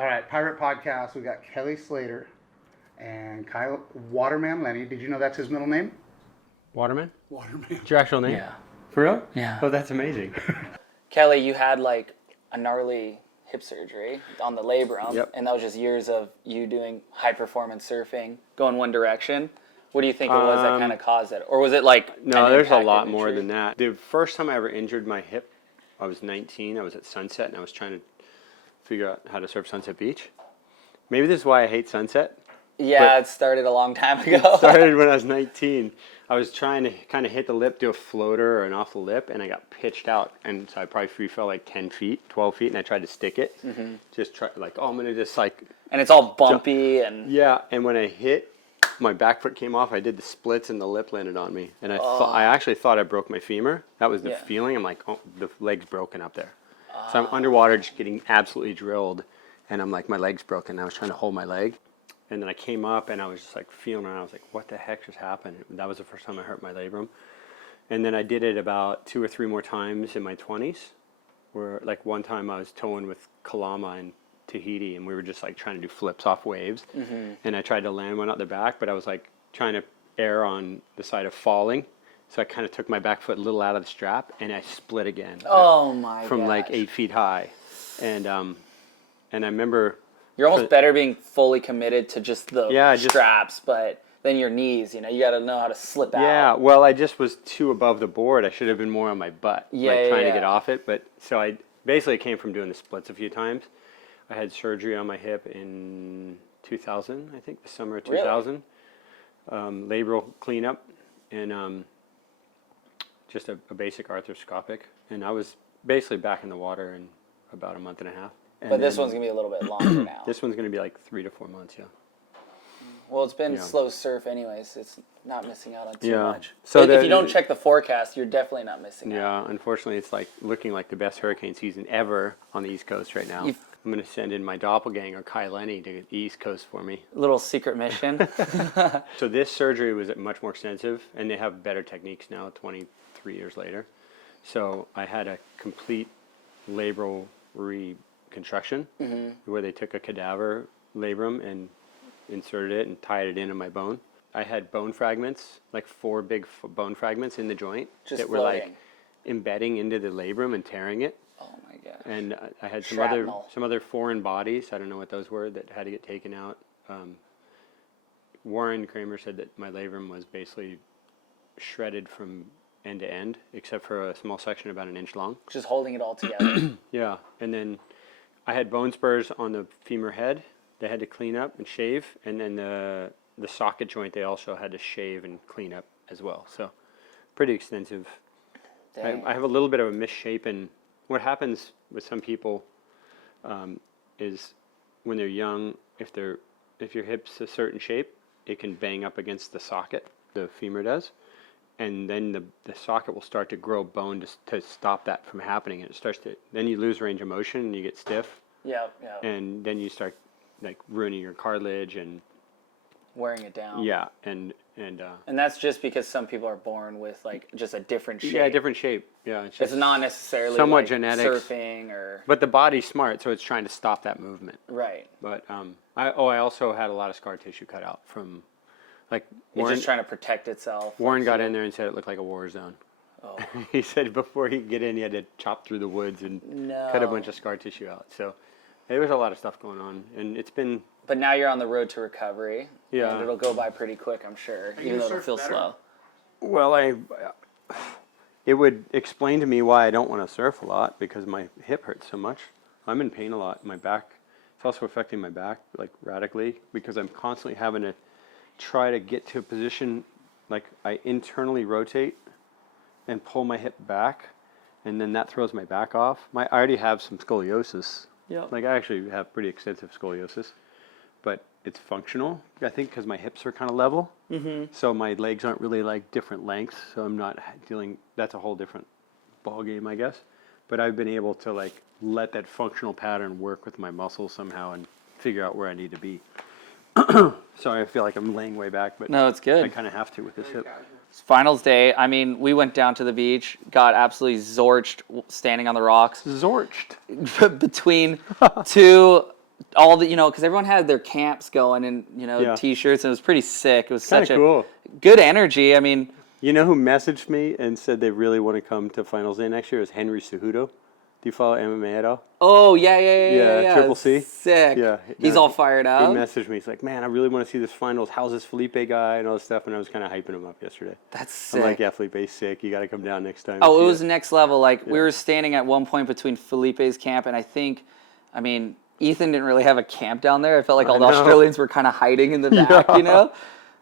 All right, Pirate Podcast. We got Kelly Slater and Kyle Waterman Lenny. Did you know that's his middle name? Waterman? Waterman. It's your actual name? Yeah. For real? Yeah. Oh, that's amazing. Kelly, you had like a gnarly hip surgery on the labrum, Yep. and that was just years of you doing high performance surfing, going one direction. What do you think it was that kind of caused it? Or was it like No, there's a an lot impact more injury? than that. The first time I ever injured my hip, I was 19. I was at Sunset, and I was trying to figure out how to surf Sunset Beach. Maybe this is why I hate Sunset. Yeah, it started a long time ago. It started when I was 19. I was trying to kind of hit the lip, do a floater or an off the lip, and I got pitched out. And so I probably free fell like 10 feet, 12 feet, and I tried to stick it. Mm-hmm. Just try, like, oh, I'm going to just like... And it's all bumpy and... Yeah, and when I hit, my back foot came off. I did the splits and the lip landed on me. And I actually thought I broke my femur. That was the feeling. I'm like, oh, the leg's broken up there. So I'm underwater just getting absolutely drilled. And I'm like, my leg's broken. I was trying to hold my leg. And then I came up and I was just like feeling it. I was like, what the heck just happened? That was the first time I hurt my labrum. And then I did it about 2 or 3 more times in my 20s. Where like one time I was towing with Kalama in Tahiti and we were just like trying to do flips off waves. Mm-hmm. And I tried to land one out the back, but I was like trying to err on the side of falling. So I kind of took my back foot a little out of the strap and I split again. Oh my From gosh. like 8 feet high. And I remember... You're almost better being fully committed to just the straps, but then your knees, you got to know how to slip out. Yeah, well, I just was too above the board. I should have been more on my butt, trying to get off it. But so I basically came from doing the splits a few times. I had surgery on my hip in 2000, I think, the summer of 2000. Really? Labral cleanup and just a basic arthroscopic. And I was basically back in the water in about a month and a half. But this one's going to be a little bit longer now. This one's going to be like 3 to 4 months, yeah. Well, it's been slow surf anyways. It's not missing out on too much. So if you don't check the forecast, you're definitely not missing out. Yeah, unfortunately, it's like looking like the best hurricane season ever on the East Coast right now. I'm going to send in my doppelganger, Kai Lenny, to the East Coast for me. Little secret mission. So this surgery was much more extensive, and they have better techniques now, 23 years later. So I had a complete labral reconstruction where they took a cadaver labrum and inserted it and tied it into my bone. I had bone fragments, like 4 big bone fragments in the joint that were like embedding into the labrum and tearing it. Oh my gosh. And I had Shrapnel. some other foreign bodies, I don't know what those were, that had to get taken out. Warren Kramer said that my labrum was basically shredded from end to end, except for a small section about an inch long. Just holding it all together. Yeah, and then I had bone spurs on the femur head. They had to clean up and shave, and then the socket joint they also had to shave and clean up as well. So pretty extensive. I have a little bit of a misshapen. What happens with some people is when they're young, if your hip's a certain shape, it can bang up against the socket. The femur does. And then the socket will start to grow bone to stop that from happening. And it starts to, then you lose range of motion and you get stiff. Yeah. And then you start like ruining your cartilage and wearing it down. Yeah, and that's just because some people are born with like just a different shape. Yeah, different shape. Yeah, it's not necessarily somewhat like genetics. Surfing or. But the body's smart, so it's trying to stop that movement. Right. But I also had a lot of scar tissue cut out from. Like Warren, it's just trying to protect itself. Warren got in there and said it looked like a war zone. Oh. He said before he could get in, he had to chop through the woods and cut a bunch of scar tissue out. So there was a lot of stuff going on, and it's been. But now you're on the road to recovery. Yeah, and it'll go by pretty quick, I'm sure, even though it'll feel slow. Well, it would explain to me why I don't want to surf a lot because my hip hurts so much. I'm in pain a lot. My back. It's also affecting my back like radically because I'm constantly having to try to get to a position like I internally rotate and pull my hip back, and then that throws my back off. I already have some scoliosis. Yeah. Like I actually have pretty extensive scoliosis, but it's functional. I think because my hips are kind of level, so my legs aren't really like different lengths. So I'm not dealing. That's a whole different ball game, I guess. But I've been able to like let that functional pattern work with my muscles somehow and figure out where I need to be. Sorry, I feel like I'm laying way back, but no, it's good. I kind of have to with this hip. Finals day. I mean, we went down to the beach, got absolutely zorched standing on the rocks. Zorched. Between two all the, because everyone had their camps going and, Yeah. T-shirts, and it was pretty sick. It was Kinda such cool. a good energy. I mean, You know who messaged me and said they really want to come to Finals Day next year is Henry Cejudo. Do you follow MMA at all? oh, yeah. Triple C. Sick. Yeah. He's No, all fired He up. messaged me. He's like, man, I really want to see this Finals. How's this Felipe guy and all this stuff? And I was kind of hyping him up yesterday. That's sick. I'm like, yeah, Felipe's sick. You got to come down next time. Oh, and it see was next level. Like, we Yeah. were standing at one point between Felipe's camp, and Ethan didn't really have a camp down there. I felt like all the I know. Australians were kind of hiding in the back,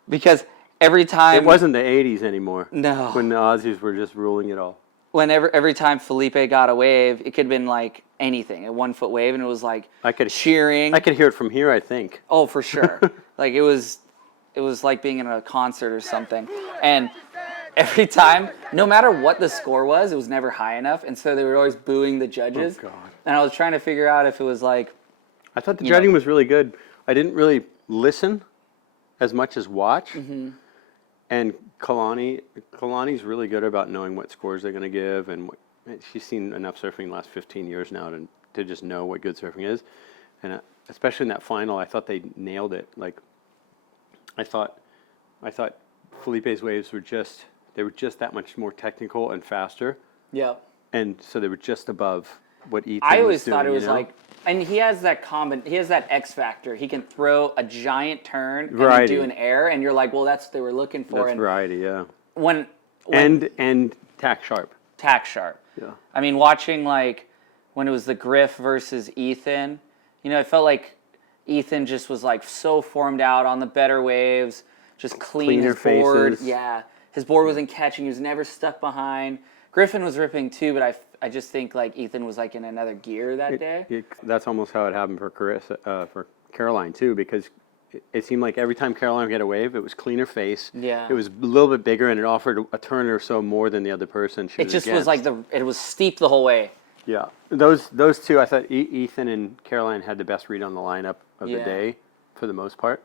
because every time... It wasn't the 80s anymore. No. When the Aussies were just ruling it all. Whenever every time Felipe got a wave, it could have been like anything, a 1 foot wave, and it was like cheering. I could hear it from here, I think. Oh, for sure. Like it was like being in a concert or something. And every time, no matter what the score was, it was never high enough, and so they were always booing the judges. Oh, God. And I was trying to figure out if it was like, I thought the judging was really good. I didn't really listen as much as watch. Mm-hmm. And Kalani's really good about knowing what scores they're going to give, and she's seen enough surfing the last 15 years now to just know what good surfing is. And especially in that final, I thought they nailed it. Like, I thought Felipe's waves were just that much more technical and faster, yeah. and so they were just above what Ethan I always was doing, thought it was you know? like, and he has that X factor. He can throw a giant turn and then Variety. do an air, and you're like, well, that's what they were looking for. That's and variety, yeah. when And tack sharp. tack sharp. Yeah. I mean, watching like when it was the Griff versus Ethan, it felt like Ethan just was like so formed out on the better waves, just clean Cleaner his board. faces. Yeah, his board wasn't catching. He was never stuck behind. Griffin was ripping too, but I just think like Ethan was like in another gear that day. That's almost how it happened for for Caroline too, because it seemed like every time Caroline would get a wave, it was cleaner face. Yeah. It was a little bit bigger, and it offered a turn or so more than the other person. It just was like it was steep the whole way. Yeah, those two, I thought Ethan and Caroline had the best read on the lineup of the Yeah. day, for the most part.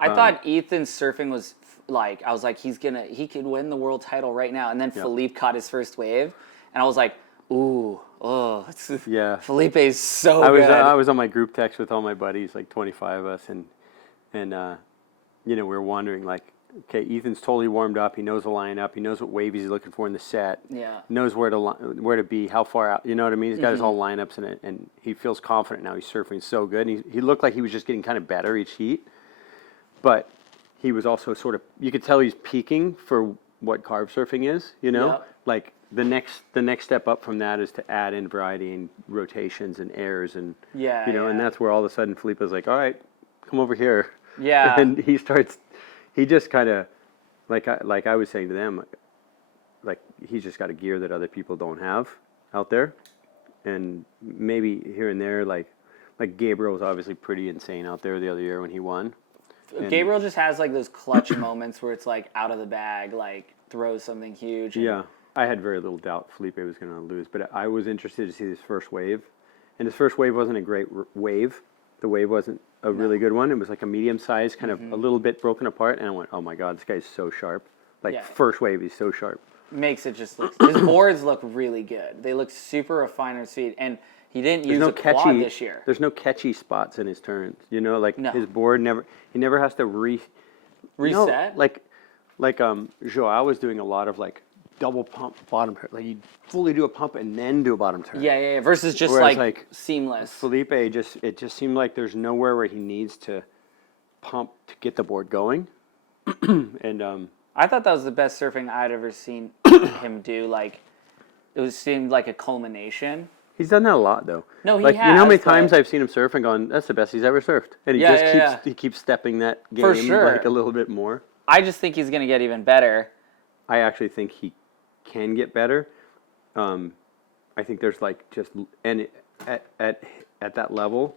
I thought Ethan's surfing was like, I was like, he could win the world title right now. And then Felipe caught his first wave, and I was like, ooh, Yeah. Felipe's so I good. was on my group text with all my buddies, like 25 of us, and we were wondering, like, okay, Ethan's totally warmed up. He knows the lineup. He knows what wave he's looking for in the set. Yeah. Knows where to be, how far out. You know what I mean? He's got his whole lineups in it, and he feels confident now. He's surfing so good. And he looked like he was just getting kind of better each heat, but he was also sort of, you could tell he's peaking for what carb surfing is. Yep. Like the next step up from that is to add in variety and rotations and airs and and that's where all of a sudden Felipe was like, all right, come over here. Yeah. And he just kind of, like I was saying to them, like he's just got a gear that other people don't have out there, and maybe here and there, like Gabriel was obviously pretty insane out there the other year when he won. Gabriel just has like those clutch moments where it's like out of the bag, like throws something huge. Yeah, I had very little doubt Felipe was going to lose, but I was interested to see his first wave, and his first wave wasn't a great wave. The wave wasn't a really good one. It was like a medium size, kind of a little bit broken apart, and I went, oh my God, this guy's so sharp. Like first wave, he's so sharp. Makes it just look, his boards look really good. They look super refined on his feet, and he didn't use a quad this year. There's no catchy spots in his turns. No. His board he never has to reset. Joao was doing a lot of like double pump bottom turn. Like he'd fully do a pump and then do a bottom turn. Yeah. Versus just Whereas, like seamless. Felipe it just seemed like there's nowhere where he needs to pump to get the board going. And I thought that was the best surfing I'd ever seen him do. Like, seemed like a culmination. he's done that a lot though. No, he has. You know how many has, times but- I've seen him surf and gone, that's the best he's ever surfed. And he he keeps stepping that game For sure. like a little bit more. I just think he's going to get even better. I actually think he can get better. I think there's like just at that level,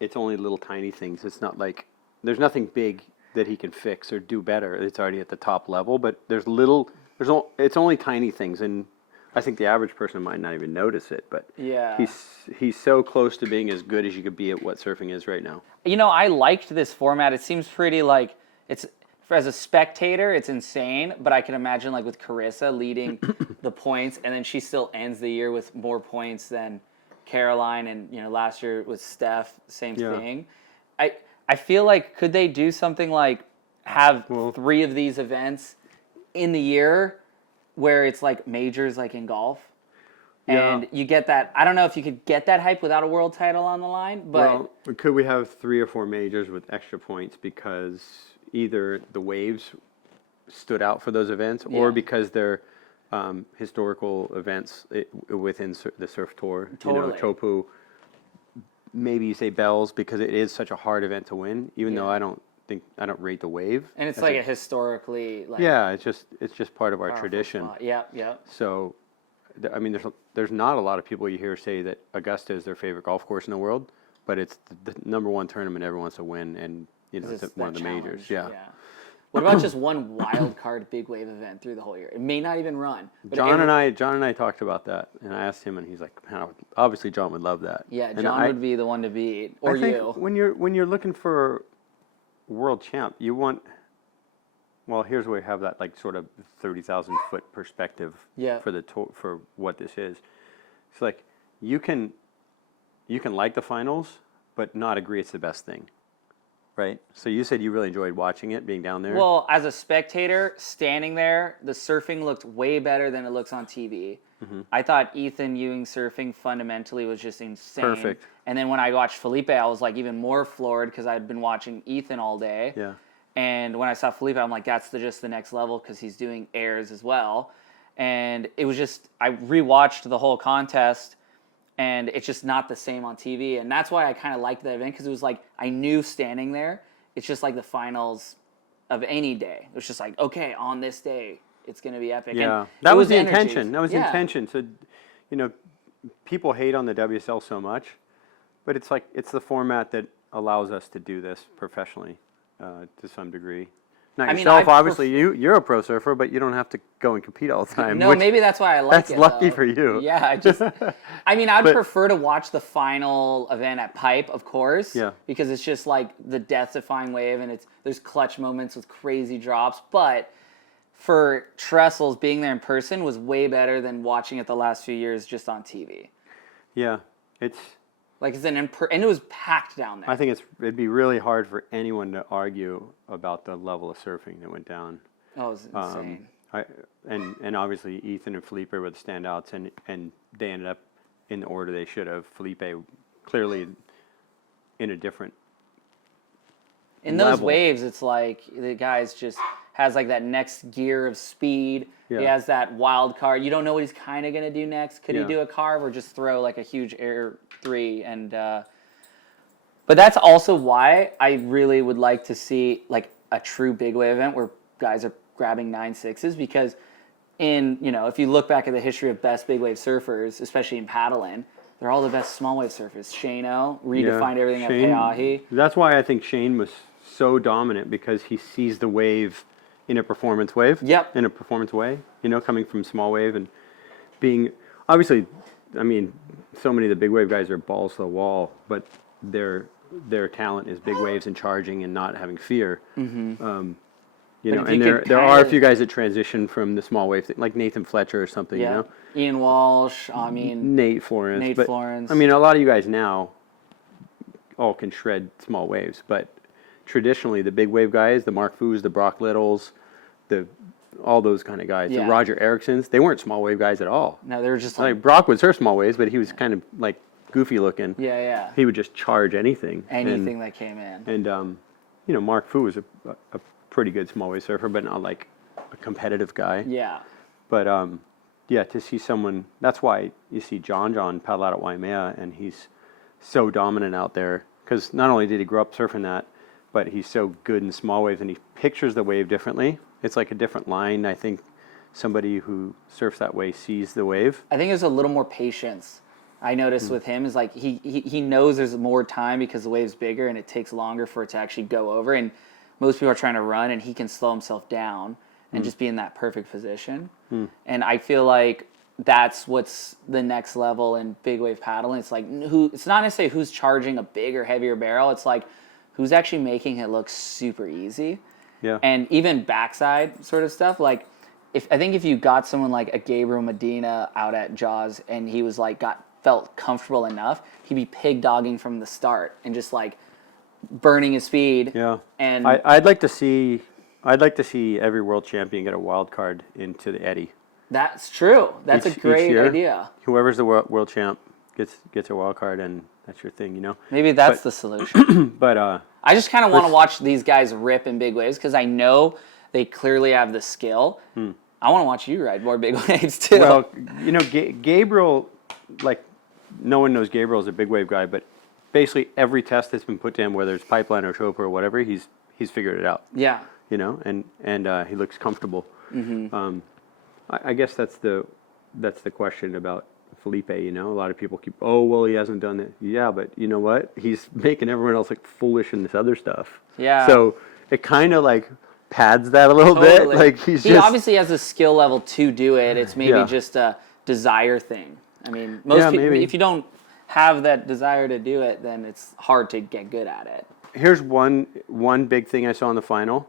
it's only little tiny things. It's not like there's nothing big that he can fix or do better. It's already at the top level, but it's only tiny things, and I think the average person might not even notice it. But Yeah. he's so close to being as good as you could be at what surfing is right now. You know, I liked this format. It seems pretty like as a spectator, it's insane, but I can imagine like with Carissa leading the points, and then she still ends the year with more points than Caroline, and last year with Steph, same Yeah. thing. I feel like could they do something like have 3 of these events in the year where it's like majors like in golf? And you get that. I don't know if you could get that hype without a world title on the line, but could we have 3 or 4 majors with extra points because either the waves stood out for those events or because they're historical events within the surf tour? Totally. Topu. Maybe you say Bells because it is such a hard event to win, even though I don't rate the wave. And it's like a historically it's just part of our powerful tradition. spot. Yeah. So, I mean, there's not a lot of people you hear say that Augusta is their favorite golf course in the world, but it's the number 1 tournament everyone wants to win, and it's one of the majors. Yeah. What about just one wild card big wave event through the whole year? It may not even run. But John and I talked about that, and I asked him, and he's like, "Man, obviously John would love that." Yeah, and John would be the one to beat, or I think you. when you're looking for world champ, you want. Well, here's where we have that like sort of 30,000-foot perspective for what this is. It's like you can like the finals, but not agree it's the best thing. Right. So you said you really enjoyed watching it, being down there. Well, as a spectator, standing there, the surfing looked way better than it looks on TV. Mm-hmm. I thought Ethan Ewing surfing fundamentally was just insane. Perfect. And then when I watched Felipe, I was like even more floored because I'd been watching Ethan all day. Yeah. And when I saw Felipe, I'm like, that's just the next level because he's doing airs as well. And it was just, I rewatched the whole contest, and it's just not the same on TV. And that's why I kind of liked that event, because it was like, I knew standing there, it's just like the finals of any day. It was just like, okay, on this day, it's going to be epic. Yeah, and that was the energy. intention. That was the intention. So, people hate on the WSL so much, but it's like, it's the format that allows us to do this professionally to some degree. Not yourself, obviously. You're a pro surfer, but you don't have to go and compete all the time. No, maybe that's why I like it. That's lucky though. for you. Yeah, I'd prefer to watch the final event at Pipe, of course. Yeah. Because it's just like the death-defying wave, and there's clutch moments with crazy drops. But for Trestles, being there in person was way better than watching it the last few years just on TV. Yeah, it's. Like and it was packed down there. I think it'd be really hard for anyone to argue about the level of surfing that went down. Oh, it was insane. And obviously Ethan and Felipe were the standouts, and they ended up in the order they should have. Felipe clearly in a different in those level. waves, it's like the guy's just has like that next gear of speed. Yeah. He has that wild card. You don't know what he's kind of going to do next. Could he do a carve or just throw like a huge air 3? And but that's also why I really would like to see like a true big wave event where guys are grabbing 9.6s, because if you look back at the history of best big wave surfers, especially in paddling, they're all the best small wave surfers. Shane-O redefined everything at Pe'ahi. That's why I think Shane was so dominant, because he sees the wave in a performance wave. Yep. In a performance way, coming from small wave and being, obviously, I mean, so many of the big wave guys are balls to the wall, but their talent is big waves and charging and not having fear. Mm-hmm. And there are a few guys that transition from the small wave thing, like Nathan Fletcher or something. Yeah. Ian Walsh. I mean, Nate Florence. Florence. I mean, a lot of you guys now all can shred small waves, but traditionally the big wave guys, the Mark Foos, the Brock Littles, all those kind of guys, the Roger Ericksons, they weren't small wave guys at all. No, they were just like Brock would surf small waves, but he was kind of like goofy looking. Yeah. He would just charge anything. Anything that came in. And Mark Fu was a pretty good small wave surfer, but not like a competitive guy. Yeah. But to see someone, that's why you see John paddle out at Waimea, and he's so dominant out there, because not only did he grow up surfing that, but he's so good in small waves, and he pictures the wave differently. It's like a different line. I think somebody who surfs that way sees the wave. I think there's a little more patience. I noticed with him is like he knows there's more time because the wave's bigger and it takes longer for it to actually go over. And most people are trying to run, and he can slow himself down and just be in that perfect position. And I feel like that's what's the next level in big wave paddling. It's like it's not necessarily who's charging a big or heavier barrel. It's like who's actually making it look super easy. Yeah. And even backside sort of stuff, like I think if you got someone like a Gabriel Medina out at Jaws and he was like got felt comfortable enough, he'd be pig dogging from the start and just like burning his speed. Yeah. And I'd like to see every world champion get a wild card into the Eddie. that's true. That's Each a great year, idea. Whoever's the world champ gets a wild card, and that's your thing, you know. Maybe that's the solution. But I just kind of want to watch these guys rip in big waves because I know they clearly have the skill. I want to watch you ride more big waves too. well, you know, Gabriel, like, no one knows Gabriel's a big wave guy, but basically every test that's been put to him, whether it's pipeline or chopa or whatever, he's figured it out. Yeah. You know, and he looks comfortable. I guess that's the question about Felipe. You know, a lot of people keep, oh well, he hasn't done it. Yeah, but you know what? He's making everyone else look foolish in this other stuff. Yeah. So it kind of like pads that a little bit. Like he obviously has the skill level to do it. It's maybe just a desire thing. I mean, most people, if you don't have that desire to do it, then it's hard to get good at it. Here's one big thing I saw in the final.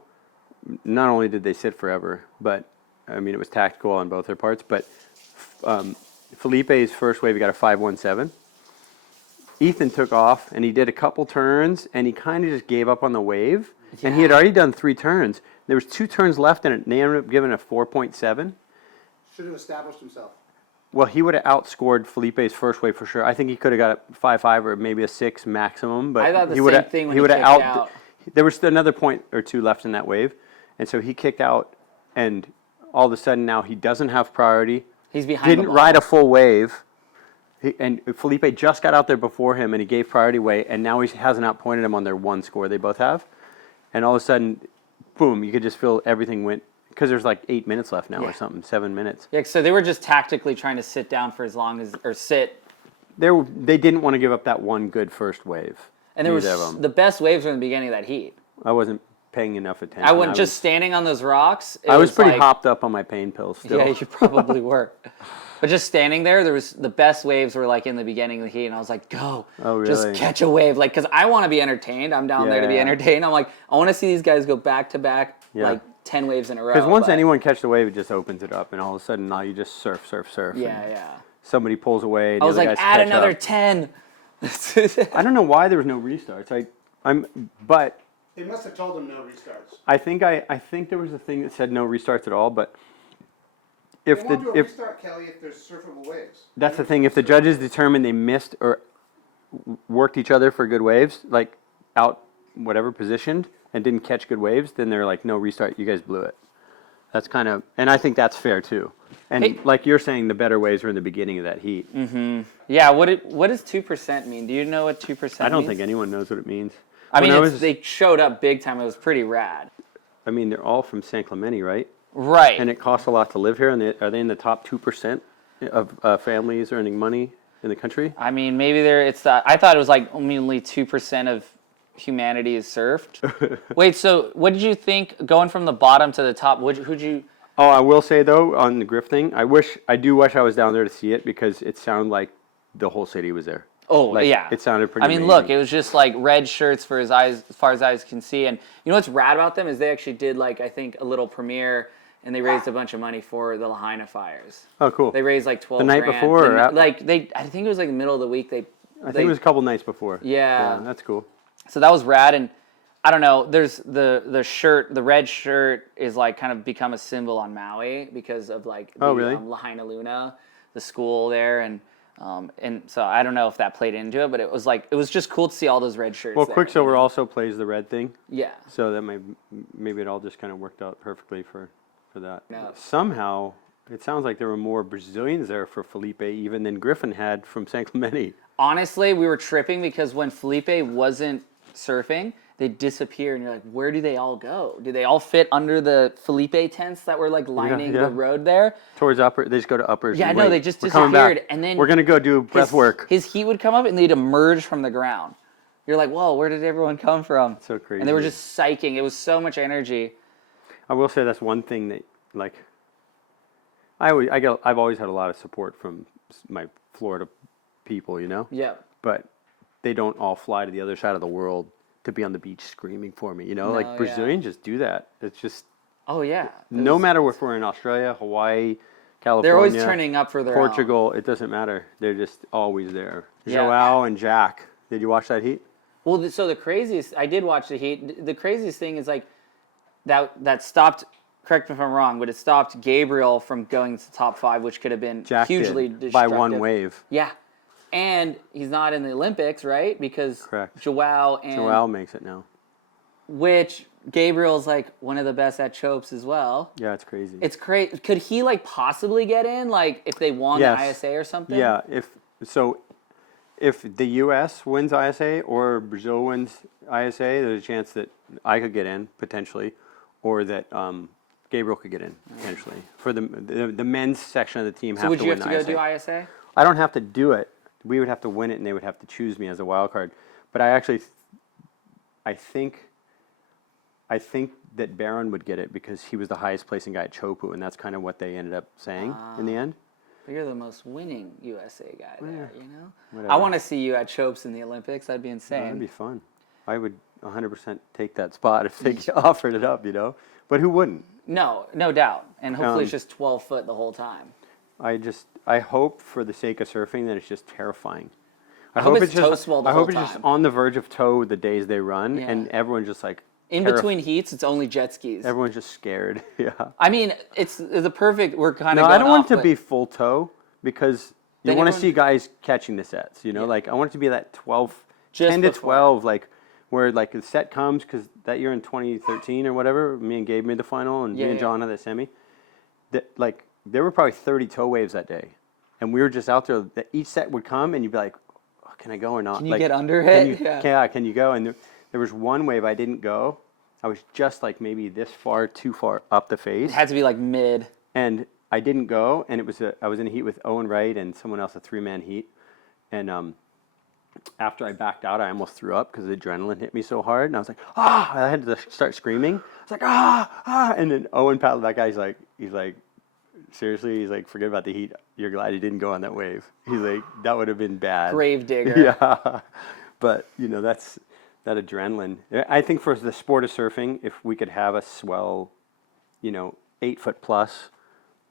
Not only did they sit forever, but I mean it was tactical on both their parts. But Felipe's first wave, he got a 5.17. Ethan took off and he did a couple turns and he kind of just gave up on the wave. Yeah. And he had already done 3 turns. There was 2 turns left in it, and they ended up giving a 4.7. Should have established himself. Well, he would have outscored Felipe's first wave for sure. I think he could have got a 5.5 or maybe a 6 maximum. But I thought the he same thing when he kicked out. There was another point or 2 left in that wave, and so he kicked out, and all of a sudden now he doesn't have priority. He's behind. Didn't ride a full wave. And Felipe just got out there before him, and he gave priority away, and now he hasn't outpointed him on their 1 score they both have. And all of a sudden, boom, you could just feel everything went, because there's like 8 minutes left now or something, 7 minutes. Yeah, so they were just tactically trying to sit down for as long as, or sit. They didn't want to give up that one good first wave. And there was the best waves were in the beginning of that heat. I wasn't paying enough attention. I was just standing on those rocks. I was pretty hopped up on my pain pills still. Yeah, you probably were. But just standing there, there was the best waves were like in the beginning of the heat, and I was like, "Go, just catch a wave!" Like, because I want to be entertained. I'm down there to be entertained. I'm like, I want to see these guys go back to back, like 10 waves in a row. Because once anyone catches the wave, it just opens it up, and all of a sudden now you just surf. Yeah. Somebody pulls away. And I was like, add another up. 10. I don't know why there was no restarts. But They must have told them no restarts. I think there was a thing that said no restarts at all, but. They won't do a restart, Kelly, if there's surfable waves. That's the thing. If the judges determine they missed or worked each other for good waves, like out whatever positioned and didn't catch good waves, then they're like, no restart. You guys blew it. That's kind of, and I think that's fair too. And like you're saying, the better waves are in the beginning of that heat. Mm-hmm. Yeah. What does 2% mean? Do you know what 2% means? I don't think anyone knows what it means. I mean, they showed up big time. It was pretty rad. I mean, they're all from San Clemente, right? Right. And it costs a lot to live here. And are they in the top 2% of families earning money in the country? I mean, maybe I thought it was like only 2% of humanity is surfed. Wait, so what did you think going from the bottom to the top? Who'd you? Oh, I will say though, on the Griff thing, I do wish I was down there to see it because it sounded like the whole city was there. Oh, like, yeah. It sounded pretty amazing. Look, it was just like red shirts for his eyes, as far as eyes can see. And you know what's rad about them is they actually did like, I think, a little premiere. And they raised a bunch of money for the Lahaina fires. Oh, cool. They raised like 12 the night grand. before? I think it was like the middle of the week. I think it was a couple nights before. Yeah. That's cool. So that was rad. And I don't know, there's the shirt, the red shirt is like kind of become a symbol on Maui because of like the Lahaina Luna, the school there. And so I don't know if that played into it, but it was just cool to see all those red shirts. Well, Quicksilver also plays the red thing. Yeah. So that maybe it all just kind of worked out perfectly for that. No. Somehow, it sounds like there were more Brazilians there for Felipe even than Griffin had from San Clemente. Honestly, we were tripping because when Felipe wasn't surfing, they disappear, and you're like, where do they all go? Do they all fit under the Felipe tents that were like lining the road there? Towards upper, they just go to uppers. Yeah, and no, they just disappeared, and then we're gonna go do breath work. His heat would come up, and they'd emerge from the ground. You're like, whoa, where did everyone come from? So crazy. And they were just psyching. It was so much energy. I will say that's one thing that, like, I've always had a lot of support from my Florida people, you know? Yeah. But they don't all fly to the other side of the world to be on the beach screaming for me, you know? No, like, Brazilians just do that. It's just... Oh, yeah. No matter if we're in Australia, Hawaii, California. They're always turning up for their Portugal. It doesn't matter. They're just always there. Yeah. Joao and Jack. Did you watch that heat? Well, so the craziest, I did watch the Heat. The craziest thing is like that stopped. Correct me if I'm wrong, but it stopped Gabriel from going to the top 5, which could have been Jack hugely did, by one destructive. wave. Yeah, and he's not in the Olympics, right? Because Correct. Joao makes it now. which Gabriel's like one of the best at chopes as well. Yeah, it's crazy. It's crazy. Could he like possibly get in, like if they won the ISA or something? Yeah, if the U.S. wins ISA or Brazil wins ISA, there's a chance that I could get in potentially, or that Gabriel could get in potentially. For the men's section of the team, So would you have win to the go ISA. do ISA? I don't have to do it. We would have to win it, and they would have to choose me as a wild card. But I think that Barron would get it because he was the highest placing guy at Chopu, and that's kind of what they ended up saying in the end. But you're the most winning USA guy there, you know? Whatever. I want to see you at chopes in the Olympics. That'd be insane. That'd be fun. I would 100% take that spot if they offered it up, you know? But who wouldn't? No doubt. And hopefully it's just 12 foot the whole time. I hope for the sake of surfing that it's just terrifying. I hope it's toe swell the I whole hope it's just time. on the verge of toe the days they run, Yeah. and everyone's just like In between heats, it's only jet skis. everyone's just scared. Yeah. I mean, it's the perfect. We're kind No, of. I don't want it to be full toe because you Then want to everyone- see guys catching the sets. You know, Yeah. like I want it to be that 12, Just 10 to before. 12, like where like the set comes because that year in 2013 or whatever, me and Gabe made the final, and me and John had that semi. That like there were probably 30 toe waves that day, and we were just out there. That each set would come, and you'd be like, oh, "Can I go or not?" Can you like, get under can it? You, Yeah. Can you go? And there was one wave I didn't go. I was just like maybe this far, too far up the face. It had to be like mid. And I didn't go, and I was in a heat with Owen Wright and someone else, a 3-man heat. And after I backed out, I almost threw up because the adrenaline hit me so hard. And I was like, ah! I had to start screaming. I was like, ah! And then Owen paddled that guy. He's like, seriously? He's like, forget about the heat. You're glad you didn't go on that wave. He's like, that would have been bad. Grave digger. Yeah. But, you know, that's that adrenaline. I think for the sport of surfing, if we could have a swell, 8 foot plus,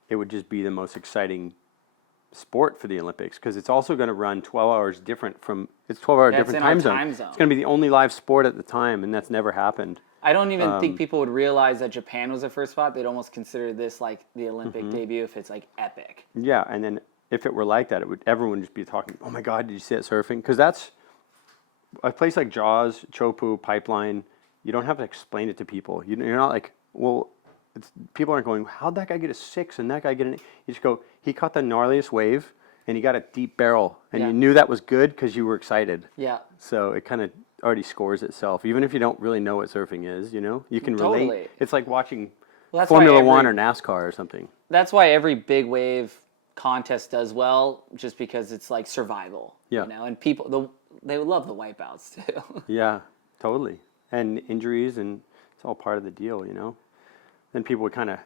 it would just be the most exciting sport for the Olympics because it's also going to run 12 hours different from it's 12-hour That's different in our time zone. time zone. It's going to be the only live sport at the time, and that's never happened. I don't even think people would realize that Japan was the first spot. They'd almost consider this like the Olympic debut if it's like epic. Yeah, and then if it were like that, everyone would just be talking, oh my God, did you see it surfing? Because that's a place like Jaws, Chopu, Pipeline, you don't have to explain it to people. You're not like, well, people aren't going, how'd that guy get a 6 and that guy get an 8? You just go, he caught the gnarliest wave and he got a deep barrel. And Yeah. you knew that was good because you were excited. Yeah. So it kind of already scores itself. Even if you don't really know what surfing is, you can Totally. relate. It's like watching Well, that's Formula why One or NASCAR or something. That's why every big wave contest does well, just because it's like survival. Yeah. And people they would love the wipeouts too. Yeah, totally. And injuries, and it's all part of the deal, Then people would kind of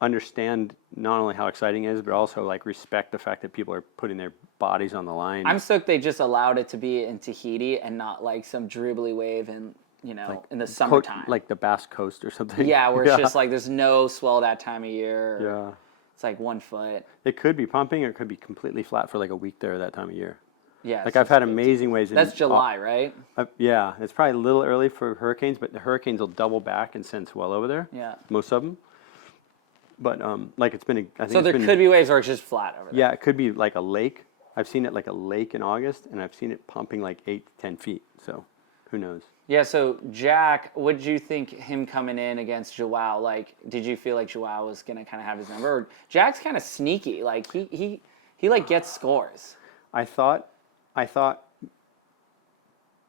understand not only how exciting it is, but also like respect the fact that people are putting their bodies on the line. I'm stoked they just allowed it to be in Tahiti and not like some dribbly wave in in the summertime. Like the Basque Coast or something. yeah, where it's just like there's no swell that time of year. or Yeah. It's like 1 foot. It could be pumping, or it could be completely flat for like a week there that time of year. Yeah. Like I've had amazing waves. That's July, right? Yeah, it's probably a little early for hurricanes, but the hurricanes will double back and send swell over there. Yeah. Most of them. But like it's been, I think So there could be waves where it's just flat over there. Yeah, it could be like a lake. I've seen it like a lake in August, and I've seen it pumping like 8 to 10 feet. So who knows? Yeah, so Jack, what did you think him coming in against Joao? Like, did you feel like Joao was gonna kind of have his number? Or Jack's kind of sneaky. Like he like gets scores. I thought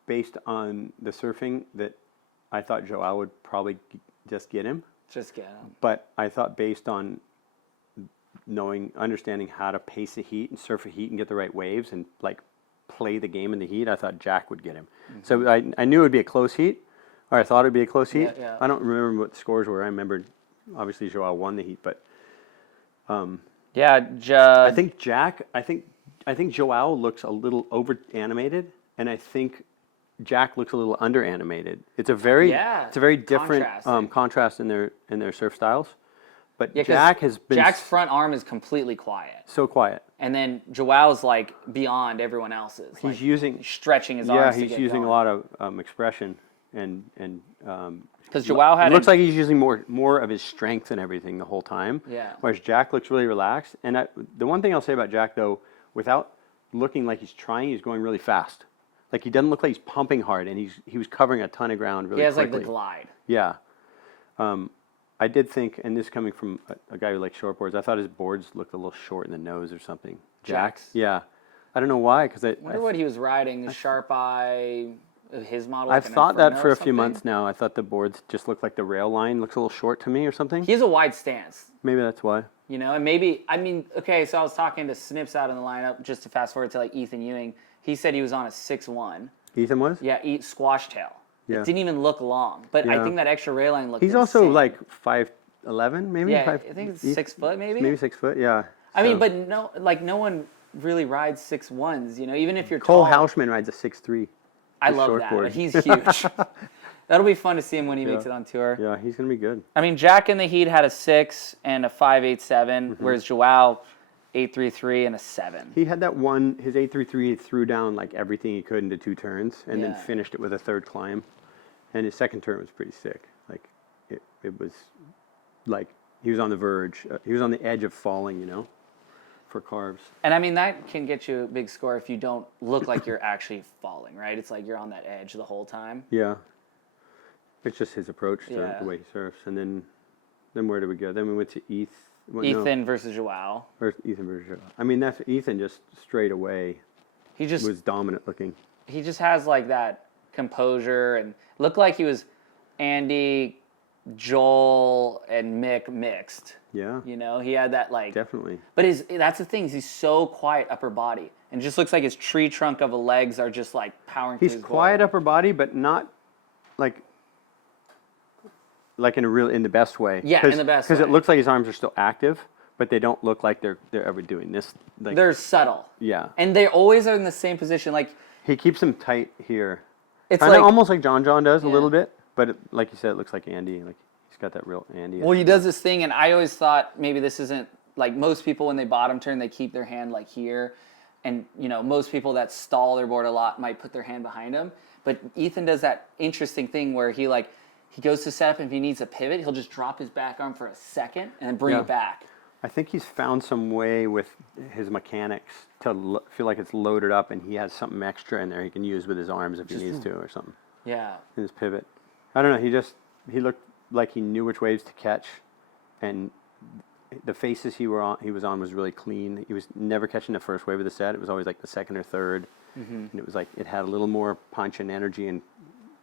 based on the surfing that I thought Joao would probably just get him. Just get him. But I thought based on understanding how to pace a heat and surf a heat and get the right waves and like play the game in the heat, I thought Jack would get him. So I knew it would be a close heat, or I thought it would be a close heat. Yeah. I don't remember what the scores were. I remembered obviously Joao won the heat, but Yeah, I think Joao looks a little over animated, and I think Jack looks a little under animated. It's a very different contrasting. contrast in their surf styles. But Yeah, 'cause Jack has been Jack's front arm is completely quiet, so quiet. and then Joao's like beyond everyone else's. He's like, using stretching his yeah, arms. he's using a lot of expression and because Joao had it looks like he's using more of his strength and everything the whole time. Yeah. Whereas Jack looks really relaxed. And the one thing I'll say about Jack though, without looking like he's trying, he's going really fast. Like he doesn't look like he's pumping hard, and he was covering a ton of ground really he has quickly. like the glide. Yeah. I did think, and this coming from a guy who likes short boards, I thought his boards looked a little short in the nose or something. Jack's? Yeah. I don't know why, because I wonder what he was riding. The Sharp Eye, his model. I've like an thought that Inferno for or a few something? months now. I thought the boards just looked like the rail line looks a little short to me or something. He has a wide stance. Maybe that's why. You know, and maybe, I mean, okay, so I was talking to Snips out in the lineup, just to fast forward to like Ethan Ewing. He said he was on a 6'1". Ethan was? Yeah, eat squash tail. Yeah. It didn't even look long, but I Yeah. think that extra rail line looked He's also insane. like 5'11", maybe? Yeah, Five, I think it's 6 foot maybe. Maybe 6 foot, yeah. I mean, So- but no one really rides 6'1s, you know, even if you're Cole tall. Houshman rides a 6'3". I his love short that, board. but he's huge. That'll be fun to see him when he makes Yeah. it on tour. Yeah, he's going to be good. I mean, Jack in the heat had a 6 and a 5.87, whereas Joao 8.33 and a 7. He had that one, his 8.33, he threw down like everything he could into 2 turns and then Yeah. finished it with a 3rd climb. And his 2nd turn was pretty sick. Like, it was like he was on the verge. He was on the edge of falling, you know, for carbs. And I mean, that can get you a big score if you don't look like you're actually falling, right? It's like you're on that edge the whole time. Yeah. It's just his approach to Yeah. the way he surfs. And then where did we go? Then we went to Ethan versus Joao. Or Ethan versus Joao. I mean, that's Ethan just straight away He just was dominant looking. he just has like that composure and looked like he was Andy, Joel, and Mick mixed. Yeah, You know, he had that like. definitely. But that's the thing. He's so quiet upper body, and it just looks like his tree trunk of legs are just like powering. He's through his quiet bowl. upper body, but not like in the best way. Yeah, in the best Because it way. looks like his arms are still active, but they don't look like they're ever doing this. Like, They're subtle, yeah. and they always are in the same position. Like He keeps them tight here. it's Kind of like almost like John does a Yeah. little bit, but like you said, it looks like Andy. Like he's got that real Andy. well, he does this thing, and I always thought maybe this isn't like most people when they bottom turn, they keep their hand like here, and you know most people that stall their board a lot might put their hand behind them. But Ethan does that interesting thing where he goes to set up, and if he needs a pivot, he'll just drop his back arm for a second and then bring Yeah. it back. I think he's found some way with his mechanics to feel like it's loaded up, and he has something extra in there he can use with his arms if he needs to or something Yeah. in his pivot. I don't know. He looked like he knew which waves to catch, and the faces he was on was really clean. He was never catching the first wave of the set. It was always like the second or third, and it was like it had a little more punch and energy and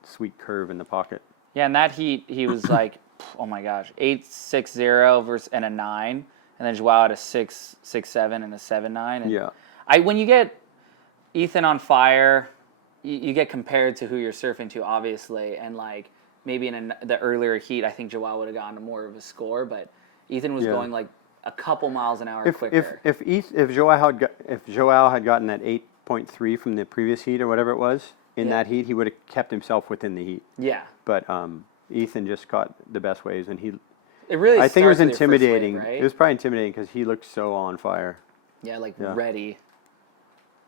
sweet curve in the pocket. Yeah, in that heat, he was like, oh my gosh, 8.60 versus and a 9, and then Joao had a 6.67 and a 7.9. And Yeah. when you get Ethan on fire, you get compared to who you're surfing to, obviously, and like maybe in the earlier heat, I think Joao would have gotten more of a score, but Ethan was Yeah. going like a couple miles an hour quicker. If Joao had gotten that 8.3 from the previous heat or whatever it was in Yeah. that heat, he would have kept himself within the heat. Yeah, But Ethan just caught the best waves, and it really. I think it was starts with your first wave, intimidating. right? It was probably intimidating because he looked so on fire. Yeah, like Yeah. ready.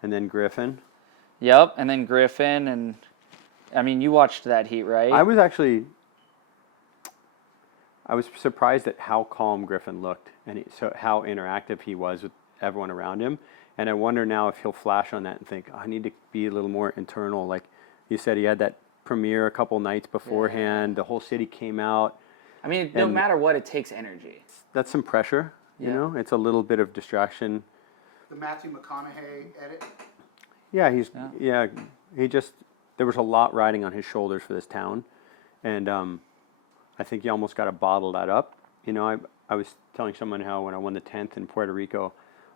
And then Griffin. Yep, and then Griffin, and I mean, you watched that heat, right? I was surprised at how calm Griffin looked, and so how interactive he was with everyone around him. And I wonder now if he'll flash on that and think, I need to be a little more internal. Like you said, he had that premiere a couple nights beforehand. The whole city came out. I mean, no and- matter what, it takes energy. That's some pressure, you Yeah. know? It's a little bit of distraction. The Matthew McConaughey edit. Yeah, there was a lot riding on his shoulders for this town. And I think he almost got to bottle that up. You know, I was telling someone how when I won the 10th in Puerto Rico,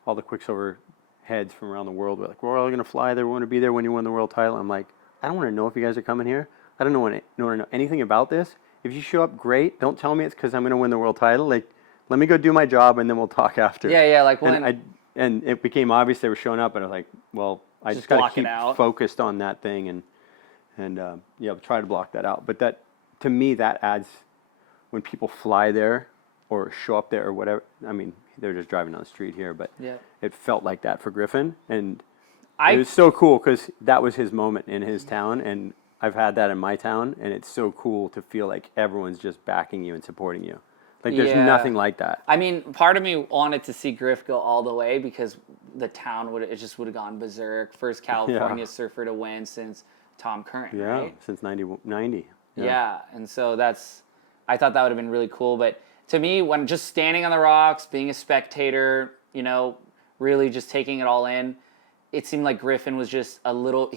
all the Quicksilver heads from around the world were like, we're all going to fly there. We want to be there when you win the world title. I'm like, I don't want to know if you guys are coming here. I don't want to know anything about this. If you show up, great. Don't tell me it's because I'm going to win the world title. Like, let me go do my job, and then we'll talk after. Yeah, like when And it became obvious they were showing up, and I was like, well, I just got block to it keep out. focused on that thing and try to block that out. But that, to me, that adds, when people fly there or show up there or whatever. I mean, they're just driving down the street here, but Yeah. it felt like that for Griffin, and it was so cool because that was his moment in his town, and I've had that in my town, and it's so cool to feel like everyone's just backing you and supporting you. Like there's nothing like that. I mean, part of me wanted to see Griff go all the way because the town would have gone berserk. First California surfer to win since Tom Curran, right? Since 90. Yeah, and so I thought that would have been really cool. But to me, when just standing on the rocks, being a spectator, you know, really just taking it all in, it seemed like Griffin was just a little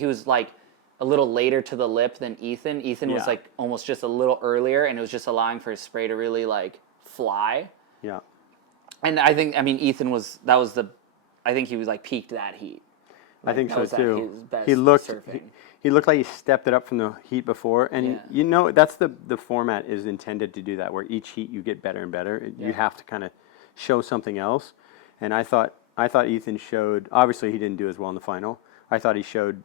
later to the lip than Ethan. Ethan was like almost just a little earlier, and it was just allowing for his spray to really like fly. Yeah. And I mean, Ethan I think he was like peaked that heat. Like, I think so too. His best He looked surfing. he looked like he stepped it up from the heat before, and you know that's the format is intended to do that, where each heat you get better and better. You have to kind of show something else, and I thought Ethan showed. Obviously, he didn't do as well in the final. I thought he showed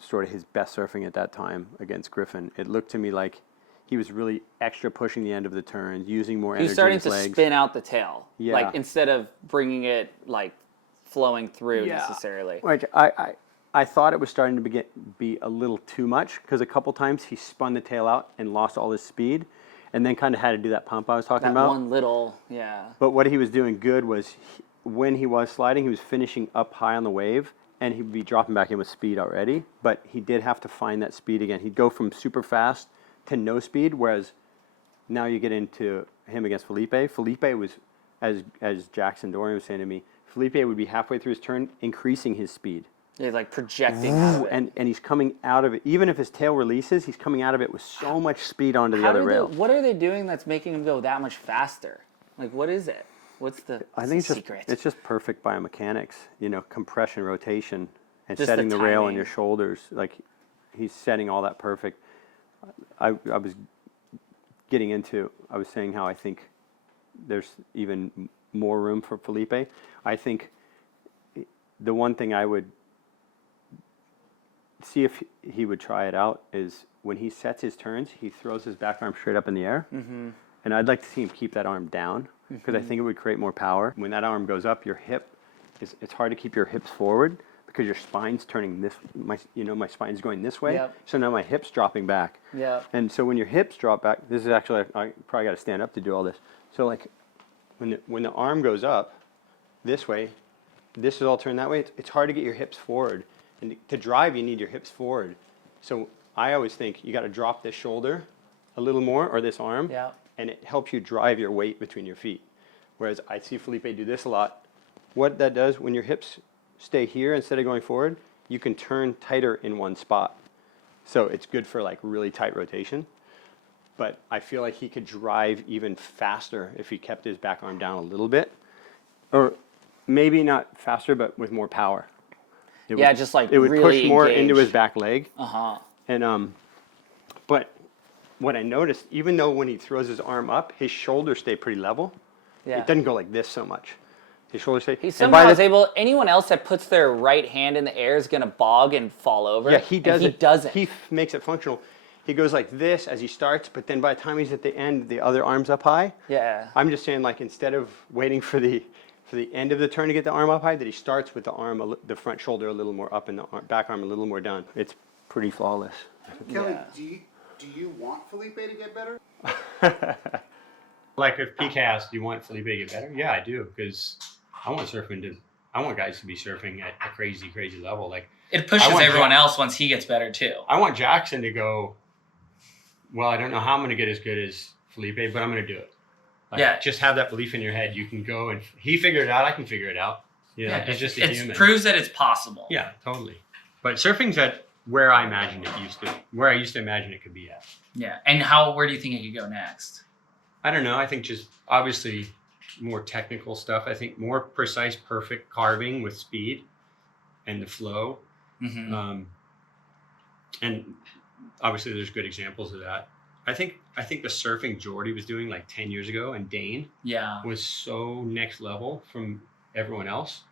sort of his best surfing at that time against Griffin. It looked to me like he was really extra pushing the end of the turns, using more energy. He's starting in his to legs. spin out the tail, Yeah. like instead of bringing it like flowing through necessarily. Like I thought it was starting to be a little too much because a couple times he spun the tail out and lost all his speed, and then kind of had to do that pump I was talking about. One little, But what he was doing good was when he was sliding, he was finishing up high on the wave, and he'd be dropping back in with speed already. But he did have to find that speed again. He'd go from super fast to no speed, whereas now you get into him against Felipe. Felipe was, as Jackson Dorian was saying to me, Felipe would be halfway through his turn, increasing his speed. He's like projecting out of it. And he's coming out of it. Even if his tail releases, he's coming out of it with so much speed onto the other rail. What are they doing that's making him go that much faster? Like, what is it? What's the secret? It's just perfect biomechanics, you know, compression, rotation, and Just setting the the rail on timing. your shoulders. Like, he's setting all that perfect. I was saying how I think there's even more room for Felipe. I think the one thing I would see if he would try it out is when he sets his turns, he throws his back arm straight up in the air. Mm-hmm. And I'd like to see him keep that arm down because I think it would create more power. When that arm goes up, your hip, it's hard to keep your hips forward because your spine's turning this, my spine's going this way. Yep. So now my hip's dropping back. Yeah. And so when your hips drop back, this is actually, I probably got to stand up to do all this. So like when the arm goes up this way, this is all turned that way, it's hard to get your hips forward. And to drive, you need your hips forward. So I always think you got to drop this shoulder a little more, or this arm, and it helps you drive your weight between your feet. Whereas I see Felipe do this a lot. What that does, when your hips stay here instead of going forward, you can turn tighter in one spot. So it's good for like really tight rotation. But I feel like he could drive even faster if he kept his back arm down a little bit. Or maybe not faster, but with more power. It would, just like it would really push more engage. into his back leg. And But what I noticed, even though when he throws his arm up, his shoulders stay pretty level. It doesn't go like this so much. His shoulders stay. He somehow is able. Anyone else that puts their right hand in the air is gonna bog and fall over. Yeah, he does. He does it. He makes it functional. He goes like this as he starts, but then by the time he's at the end, the other arm's up high. Yeah. I'm just saying, like, instead of waiting for the end of the turn to get the arm up high, that he starts with the arm, the front shoulder a little more up and the back arm a little more down. It's pretty flawless. Kelly, do you want Felipe to get better? Like if PK asked, do you want Felipe to get better? Yeah, I do, because I want guys to be surfing at a crazy, crazy level. Like it pushes everyone else once he gets better too. I want Jackson to go, well, I don't know how I'm going to get as good as Felipe, but I'm going to do it. Like, just have that belief in your head. You can go, and he figured it out. I can figure it out. You know, he's just a human. It proves that it's possible. Yeah, totally. But surfing's at where I used to imagine it could be at. Yeah. And where do you think it could go next? I don't know. I think just obviously more technical stuff. I think more precise, perfect carving with speed and the flow. Mm-hmm. And obviously there's good examples of that. I think the surfing Jordy was doing like 10 years ago and Dane was so next level from everyone else.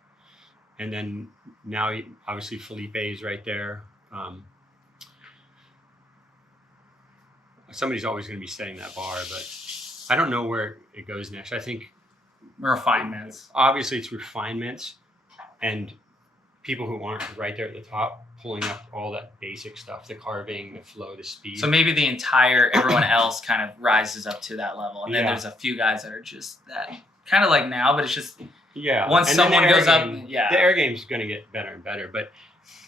And then now obviously Felipe is right there. Somebody's always going to be setting that bar, but I don't know where it goes next. I think Refinements. obviously it's refinements and people who aren't right there at the top pulling up all that basic stuff, the carving, the flow, the speed. So maybe everyone else kind of rises up to that level. And then Yeah. there's a few guys that are just that kind of like now, but it's just yeah. once And then someone the air goes up, game- yeah. The air game's going to get better and better. But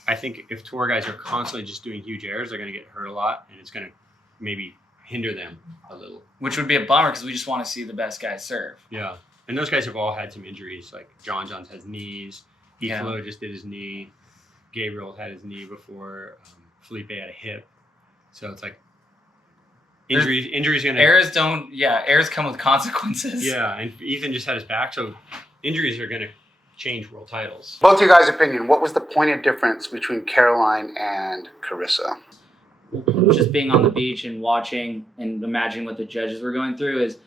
I think if tour guys are constantly just doing huge airs, they're going to get hurt a lot, and it's going to maybe hinder them a little. Which would be a bummer because we just want to see the best guys serve. Yeah. And those guys have all had some injuries. Like John Johns has knees. Yeah. Flo just did his knee. Gabriel had his knee before. Felipe had a hip. So it's like injuries going to... Airs come with consequences. Yeah, and Ethan just had his back, so injuries are going to change world titles. Both your guys' opinion, what was the pointed difference between Caroline and Carissa? Just being on the beach and watching and imagining what the judges were going through is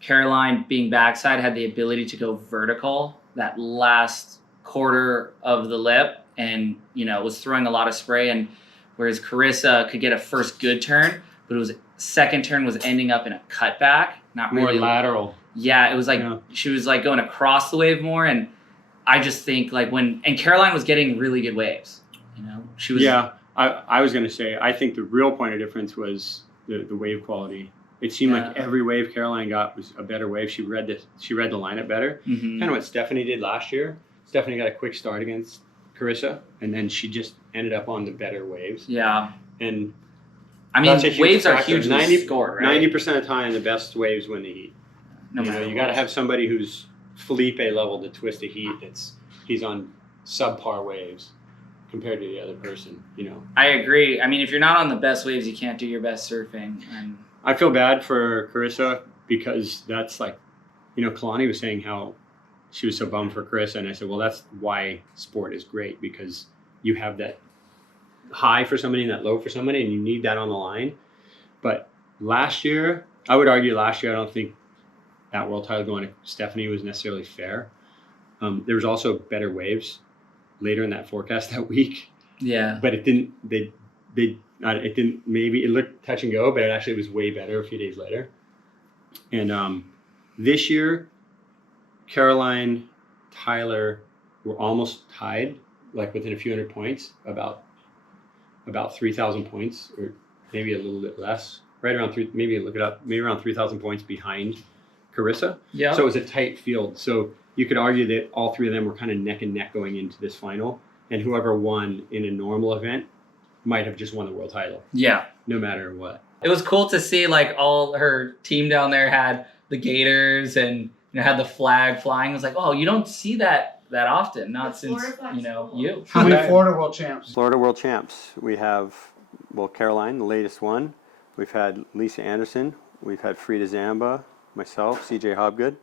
Caroline, being backside, had the ability to go vertical that last quarter of the lip and, was throwing a lot of spray. And whereas Carissa could get a first good turn, but it was second turn was ending up in a cutback, not More really lateral. Yeah, it was like she was like going across the wave more, and I just think like and Caroline was getting really good waves. She was. Yeah, I was going to say I think the real point of difference was the wave quality. It seemed like every wave Caroline got was a better wave. She read the lineup better. Mm-hmm. Kind of what Stephanie did last year. Stephanie got a quick start against Carissa, and then she just ended up on the better waves. Yeah. And I mean, that's a huge waves are factor. hugely scored, right? 90% of the time, the best waves win the heat. No matter you what. got to have somebody who's Felipe level to twist a heat. He's on subpar waves compared to the other person. I agree. I mean, if you're not on the best waves, you can't do your best surfing. And I feel bad for Carissa because that's like, Kalani was saying how she was so bummed for Carissa, and I said, well, that's why sport is great, because you have that high for somebody and that low for somebody, and you need that on the line. But last year, I would argue I don't think that world title going to Stephanie was necessarily fair. There was also better waves later in that forecast that week. yeah. But it didn't. It didn't. Maybe it looked touch and go, but it actually was way better a few days later. And this year, Caroline, Tyler were almost tied, like within a few hundred points, about 3,000 points, or maybe a little bit less. Right around maybe look it up. Maybe around 3,000 points behind Carissa. Yeah. So it was a tight field. So you could argue that all three of them were kind of neck and neck going into this final, and whoever won in a normal event might have just won the world title, Yeah. no matter what. It was cool to see like all her team down there had the Gators and had the flag flying. It was like, oh, you don't see that often, not since you. How many Florida World Champs? Florida World Champs. We have, Caroline, the latest one. We've had Lisa Anderson. We've had Frida Zamba, myself, CJ Hobgood.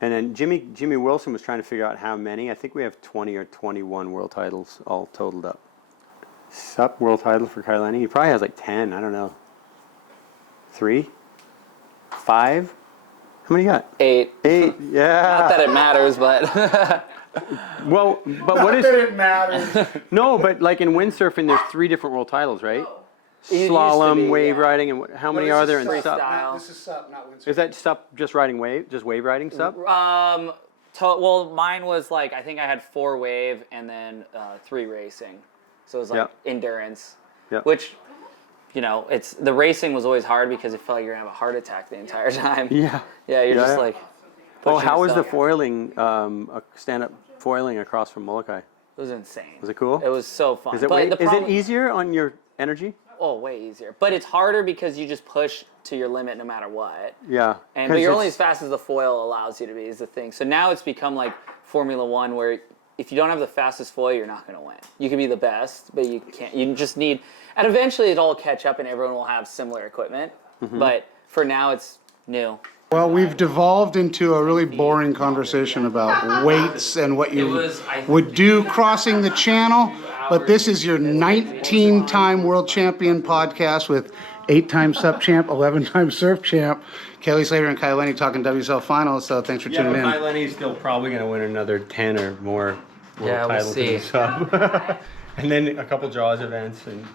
And then Jimmy Wilson was trying to figure out how many. I think we have 20 or 21 world titles all totaled up. Sup world title for Kailani? He probably has like 10. I don't know. 3? 5? How many you got? 8. 8. Yeah. Not that it matters, but Well, but what is... it matters. No, but like in windsurfing, there's 3 different world titles, right? It used to Slalom, be, wave yeah. riding, and how many are there in freestyle. SUP? This is SUP, not windsurfing. Is that SUP just riding wave, just wave riding SUP? Well, mine was like I think I had 4 wave and then 3 racing, so it was like Yep. endurance, Yep. which it's the racing was always hard because it felt like you're gonna have a heart attack the entire time. Yeah. Yeah, you're just Yeah. like. Oh, pushing how was the yourself. foiling, stand-up foiling across from Molokai? It was insane. Was it cool? It was so fun. Is it, but is it easier on your energy? Oh, way easier. But it's harder because you just push to your limit no matter what. Yeah. But you're only as fast as the foil allows you to be is the thing. So now it's become like Formula One where if you don't have the fastest foil, you're not going to win. You can be the best, but you can't. You just need... And eventually it'll all catch up and everyone will have similar equipment. Mm-hmm. But for now it's new. Well, we've devolved into a really boring conversation about weights and what you would do crossing the channel. But this is your 19-time world champion podcast with 8-time SUP champ, 11-time surf champ, Kelly Slater and Kailani talking WSL Finals. So thanks for tuning in. Kailani's still probably going to win another 10 or more world Yeah, we'll titles in see. the SUP. And then a couple Jaws events and,